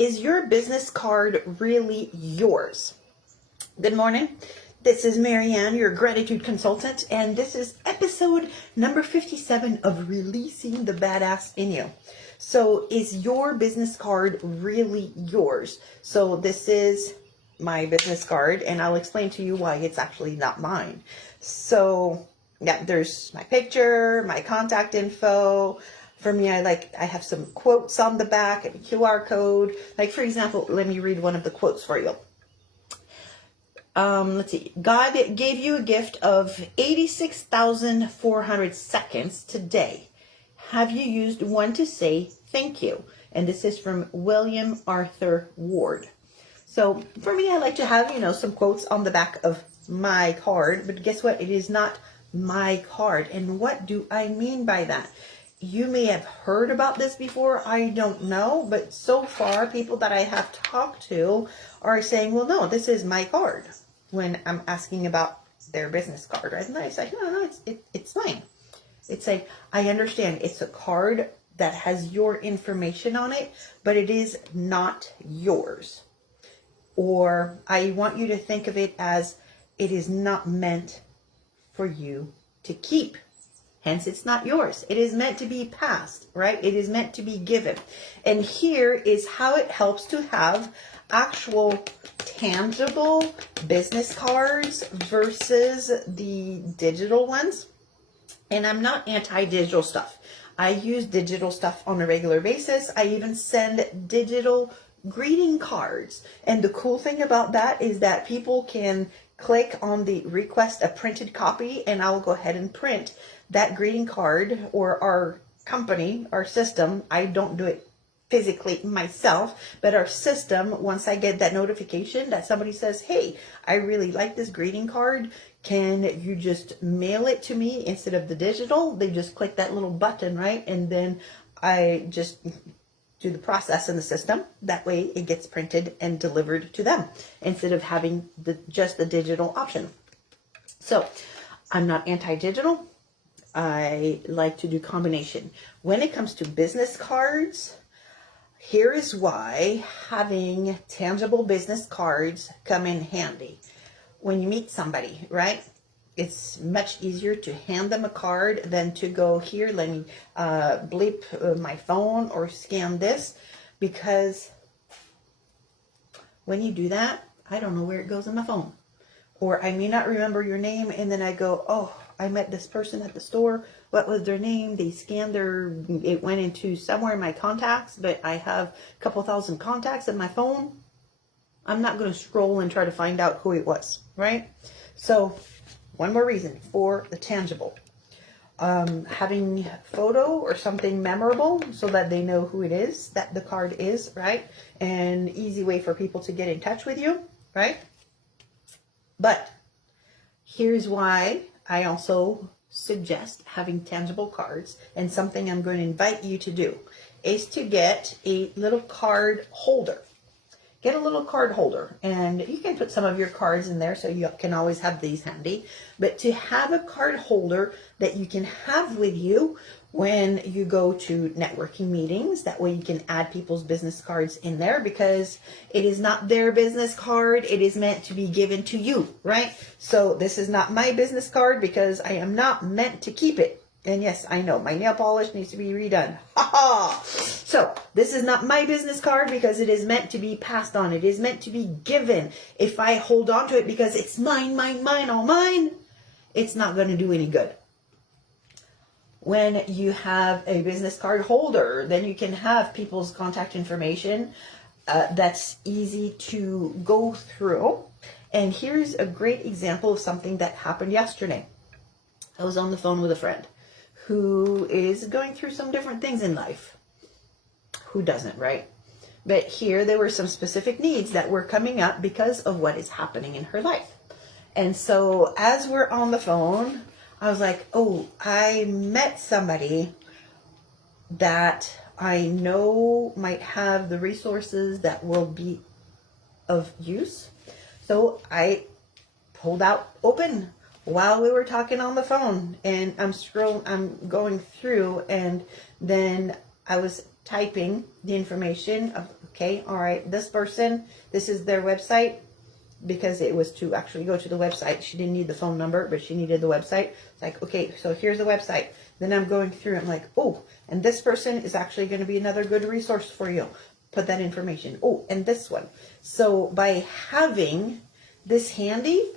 Is your business card really yours? Good morning. This is Marianne, your gratitude consultant, and this is episode number 57 of Releasing the Badass in You. So, is your business card really yours? So, this is my business card, and I'll explain to you why it's actually not mine. So, yeah, there's my picture, my contact info. For me, I have some quotes on the back and a QR code. Like, for example, let me read one of the quotes for you. Let's see. God gave you a gift of 86,400 seconds today. Have you used one to say thank you? And this is from William Arthur Ward. So for me, I like to have, some quotes on the back of my card. But guess what? It is not my card. And what do I mean by that? You may have heard about this before. I don't know. But so far, people that I have talked to are saying, well, no, this is my card when I'm asking about their business card. Right? And I say, no, it's mine. It's like, I understand it's a card that has your information on it, but it is not yours. Or I want you to think of it as it is not meant for you to keep. Hence, it's not yours. It is meant to be passed, right? It is meant to be given. And here is how it helps to have actual tangible business cards versus the digital ones. And I'm not anti-digital stuff. I use digital stuff on a regular basis. I even send digital greeting cards. And the cool thing about that is that people can click on the request a printed copy, and I'll go ahead and print that greeting card, or our company, our system. I don't do it physically myself, but our system, once I get that notification that somebody says, hey, I really like this greeting card, can you just mail it to me instead of the digital? They just click that little button, right? And then I just do the process in the system. That way it gets printed and delivered to them instead of having just the digital option. So I'm not anti-digital. I like to do combination. When it comes to business cards, here is why having tangible business cards come in handy. When you meet somebody, right? It's much easier to hand them a card than to go, here, let me bleep my phone or scan this, because when you do that, I don't know where it goes on my phone. Or I may not remember your name, and then I go, oh, I met this person at the store. What was their name? They scanned it went into somewhere in my contacts, but I have a couple thousand contacts in my phone. I'm not going to scroll and try to find out who it was, right? So one more reason for the tangible. Having photo or something memorable so that they know who it is, that the card is, right? An easy way for people to get in touch with you, right? But here's why I also suggest having tangible cards, and something I'm going to invite you to do is to get a little card holder. Get a little card holder, and you can put some of your cards in there so you can always have these handy. But to have a card holder that you can have with you when you go to networking meetings, that way you can add people's business cards in there, because it is not their business card. It is meant to be given to you, right? So this is not my business card because I am not meant to keep it. And yes, I know my nail polish needs to be redone. Ha ha! So this is not my business card because it is meant to be passed on. It is meant to be given. If I hold on to it because it's mine, all mine, it's not going to do any good. When you have a business card holder, then you can have people's contact information that's easy to go through. And here's a great example of something that happened yesterday. I was on the phone with a friend who is going through some different things in life. Who doesn't, right? But here there were some specific needs that were coming up because of what is happening in her life. And so as we're on the phone, I was like, oh, I met somebody that I know might have the resources that will be of use. So I pulled out open while we were talking on the phone, and I'm going through, and then I was typing the information of Okay, all right, this person, this is their website, because it was to actually go to the website. She didn't need the phone number, but she needed the website. It's like, okay, so here's the website. Then I'm going through, I'm like, oh, and this person is actually going to be another good resource for you. Put that information. Oh, and this one. So by having this handy,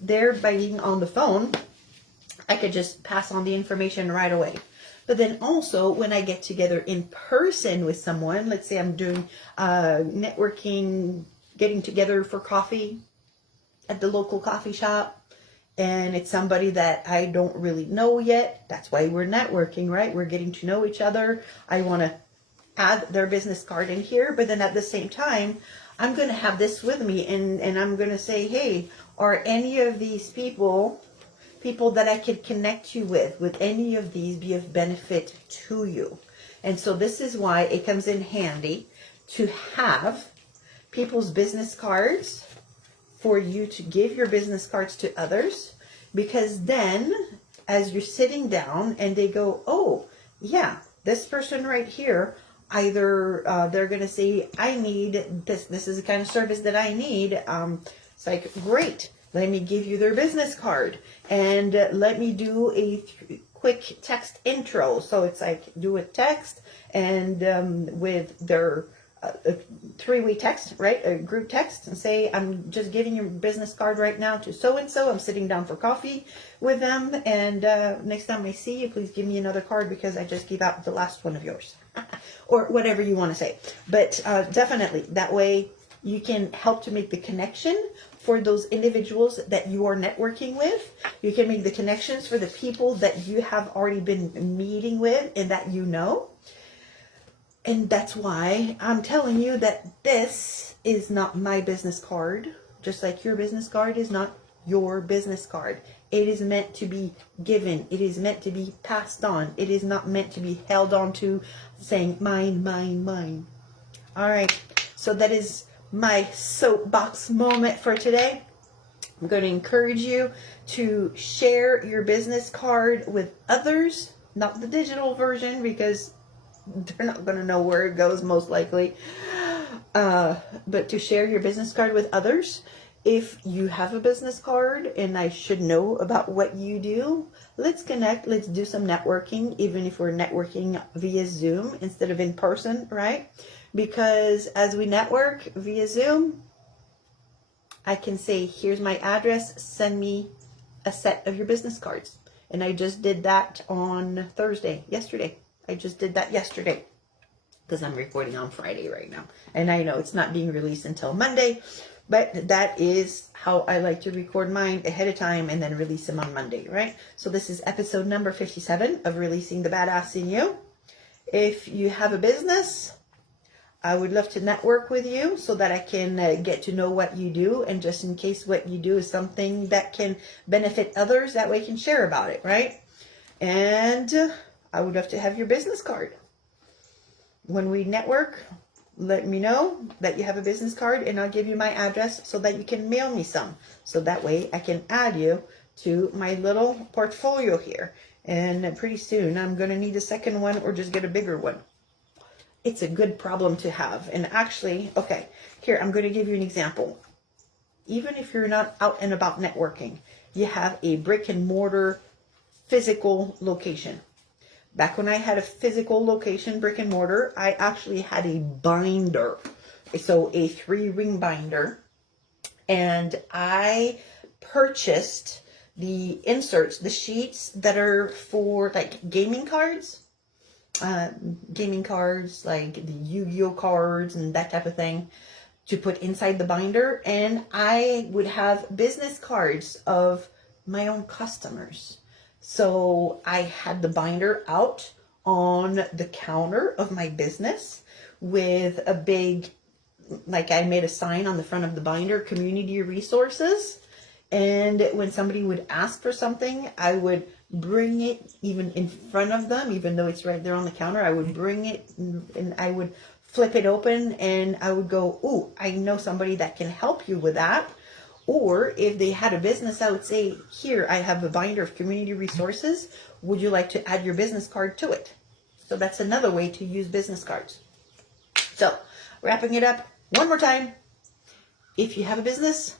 there by being on the phone, I could just pass on the information right away. But then also when I get together in person with someone, let's say I'm doing networking, getting together for coffee at the local coffee shop, and it's somebody that I don't really know yet. That's why we're networking, right? We're getting to know each other. I want to add their business card in here, but then at the same time, I'm going to have this with me, and I'm going to say, hey, are any of these people that I could connect you with? Would any of these be of benefit to you? And so this is why it comes in handy to have people's business cards, for you to give your business cards to others, because then as you're sitting down and they go, oh yeah, this person right here, either they're going to say, I need this is the kind of service that I need. It's like, great, let me give you their business card, and let me do a quick text intro. So it's like, do a text, and with their a three-way text, right? A group text, and say, I'm just giving your business card right now to so-and-so. I'm sitting down for coffee with them, and next time I see you, please give me another card because I just gave out the last one of yours. Or whatever you want to say. But definitely, that way you can help to make the connection for those individuals that you are networking with. You can make the connections for the people that you have already been meeting with and that you know. And that's why I'm telling you that this is not my business card, just like your business card is not your business card. It is meant to be given. It is meant to be passed on. It is not meant to be held on to, saying mine, mine, mine. All right. So that is my soapbox moment for today. I'm going to encourage you to share your business card with others, not the digital version, because they're not going to know where it goes, most likely. But to share your business card with others. If you have a business card and I should know about what you do, let's connect. Let's do some networking, even if we're networking via Zoom instead of in person, right? Because as we network via Zoom, I can say, here's my address, send me a set of your business cards. And I just did that on yesterday. I just did that yesterday because I'm recording on Friday right now. And I know it's not being released until Monday, but that is how I like to record mine ahead of time and then release them on Monday, right? So this is episode number 57 of Releasing the Badass in You. If you have a business, I would love to network with you so that I can get to know what you do. And just in case what you do is something that can benefit others, that way I can share about it, right? And I would love to have your business card. When we network, let me know that you have a business card and I'll give you my address so that you can mail me some. So that way I can add you to my little portfolio here. And pretty soon I'm going to need a second one or just get a bigger one. It's a good problem to have. And actually, okay, here, I'm going to give you an example. Even if you're not out and about networking, you have a brick and mortar physical location. Back when I had a physical location, brick and mortar, I actually had a binder. So a 3-ring binder. And I purchased the inserts, the sheets that are for like gaming cards. Like the Yu-Gi-Oh cards and that type of thing to put inside the binder. And I would have business cards of my own customers. So I had the binder out on the counter of my business with a big, like I made a sign on the front of the binder, community resources. And when somebody would ask for something, I would bring it even in front of them, even though it's right there on the counter. I would bring it and I would flip it open and I would go, ooh, I know somebody that can help you with that. Or if they had a business, I would say, here, I have a binder of community resources. Would you like to add your business card to it? So that's another way to use business cards. So wrapping it up one more time. If you have a business,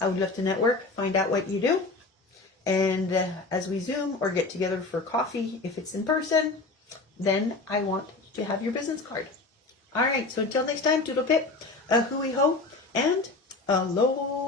I would love to network, find out what you do. And as we Zoom or get together for coffee, if it's in person, then I want to have your business card. All right, so until next time, toodle pip, a hooey ho, and aloha.